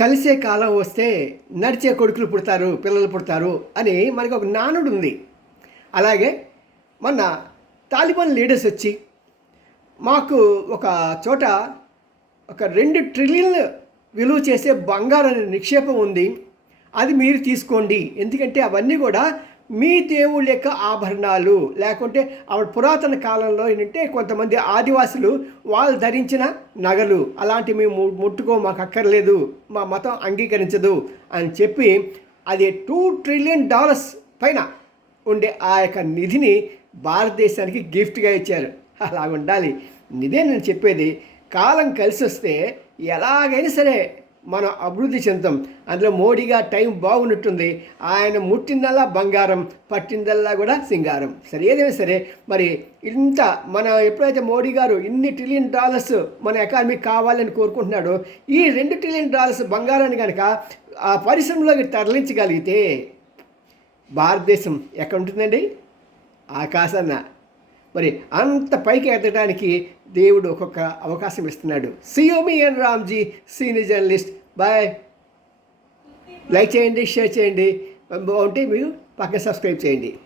కలిసే కాలం వస్తే నడిచే కొడుకులు పుడతారు పిల్లలు పుడతారు అని మనకు ఒక నానుడు ఉంది. అలాగే మొన్న తాలిబాన్ లీడర్స్ వచ్చి మాకు ఒక చోట ఒక రెండు ట్రిలియన్ విలువ చేసే బంగారం నిక్షేపం ఉంది. అది మీరు తీసుకోండి. ఎందుకంటే అవన్నీ కూడా మీ దేవుళ్ళ యొక్క ఆభరణాలు లేకుంటే ఆవిడ పురాతన కాలంలో ఏంటంటే కొంతమంది ఆదివాసులు వాళ్ళు ధరించిన నగలు. అలాంటివి మేము ముట్టుకో మాకు అక్కర్లేదు మా మతం అంగీకరించదు అని చెప్పి అది టూ ట్రిలియన్ డాలర్స్ పైన ఉండే ఆ యొక్క నిధిని భారతదేశానికి గిఫ్ట్గా ఇచ్చారు. అలా ఉండాలి నిదే నేను చెప్పేది కాలం కలిసి వస్తే ఎలాగైనా సరే మనం అభివృద్ధి చెందుతాం. అందులో మోడీగా టైం బాగున్నట్టుంది. ఆయన ముట్టిందల్లా బంగారం పట్టిందల్లా కూడా సింగారం. సరే ఏదైనా సరే మరి ఇంత మన ఎప్పుడైతే మోడీ గారు ఇన్ని ట్రిలియన్ డాలర్స్ మన ఎకానమీ కావాలని కోరుకుంటున్నాడో ఈ రెండు ట్రిలియన్ డాలర్స్ బంగారాన్ని కనుక ఆ పరిశ్రమలోకి తరలించగలిగితే భారతదేశం ఎక్కడ ఉంటుందండి? ఆకాశాన్న మరి అంత పైకి ఎదగడానికి దేవుడు ఒక్కొక్క అవకాశం ఇస్తున్నాడు. Xiaomi and Ramji senior journalist. Bye. Like చేయండి షేర్ చేయండి. బాగుంటే మీరు పక్కన సబ్స్క్రైబ్ చేయండి.